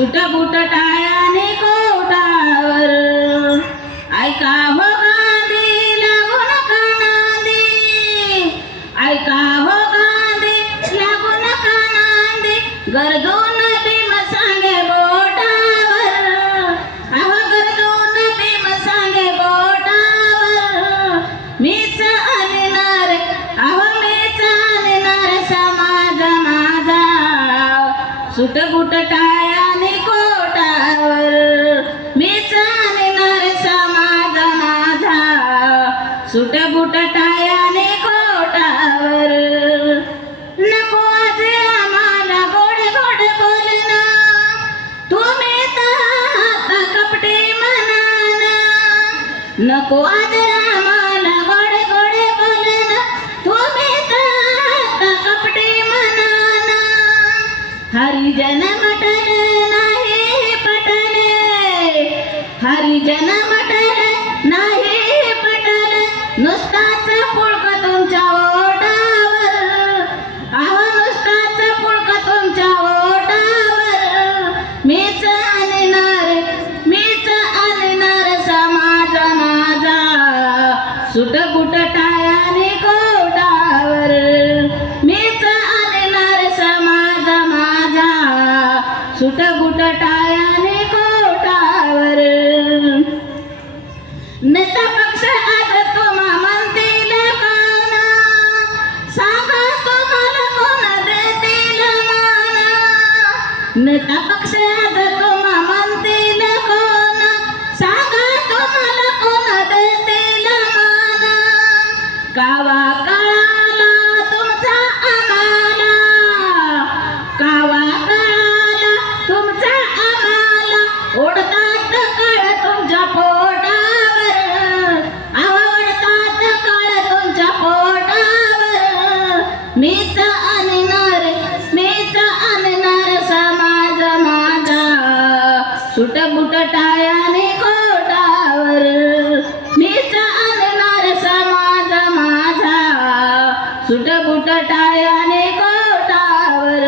सुटबुट टाळ्याने कोटावर ऐका हो गांधी लागून कानांदी ऐका हो गांधी लागून कानांदी गरजून भीम सांगे बोटावर अहो गरजून भीम सांगे बोटावर मीच आणणार अहो मीच आणणार समाज माझा सुटबुट टाळ्याने कोटावर मीच आणणार समाज माझा सुटबुट टाळ्याने कोटावर नको आज आम्हाला गोड गोड बोलणं तुम्ही तर कपटी म्हणाना नको आज आम्हाला गोड गोड बोलणं तुम्ही तर कपटी म्हणाना हरिजन म्हटले नाही पटले हरिजन म्हटले नाही पटले नुसताच पुळक तुमच्या ओठावर अहो नुसताच पुळक तुमच्या ओठावर मीच आणणार समाज माझा सुटबुट टाळ्याने कोटावर मीच आणणार समाज माझा सुटबुट टाळ्याने कोटावर नेता पक्ष आज तुम्हा म्हणतील कोण सांगा तुम्हाला कोण देतील मान नेता पक्ष आज तुम्हा म्हणतील कोण सांगा तुम्हाला कोण देतील मान कावा कळाला तुमचा आम्हाला कावा कळाला तुमचा आम्हाला ओढतात कळ तुमच्या पोटावर आवा ओढतात कळ तुमच्या पोटावर मीच आणणार समाज माझा सुटबुट टाळ्याने कोटावर मीच आणणार समाज माझा सुटबुट टाळ्याने कोटावर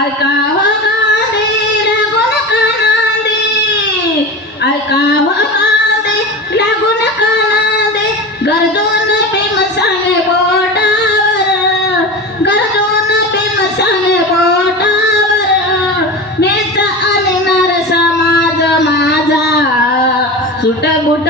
ऐका हो गांधी लागून कानांदी ऐका हो गांधी लागून कानांदी गरजून भीम सांगे बोटावर गरजून भीम सांगे बोटावर मीच आणणार समाज माझा सुटबुट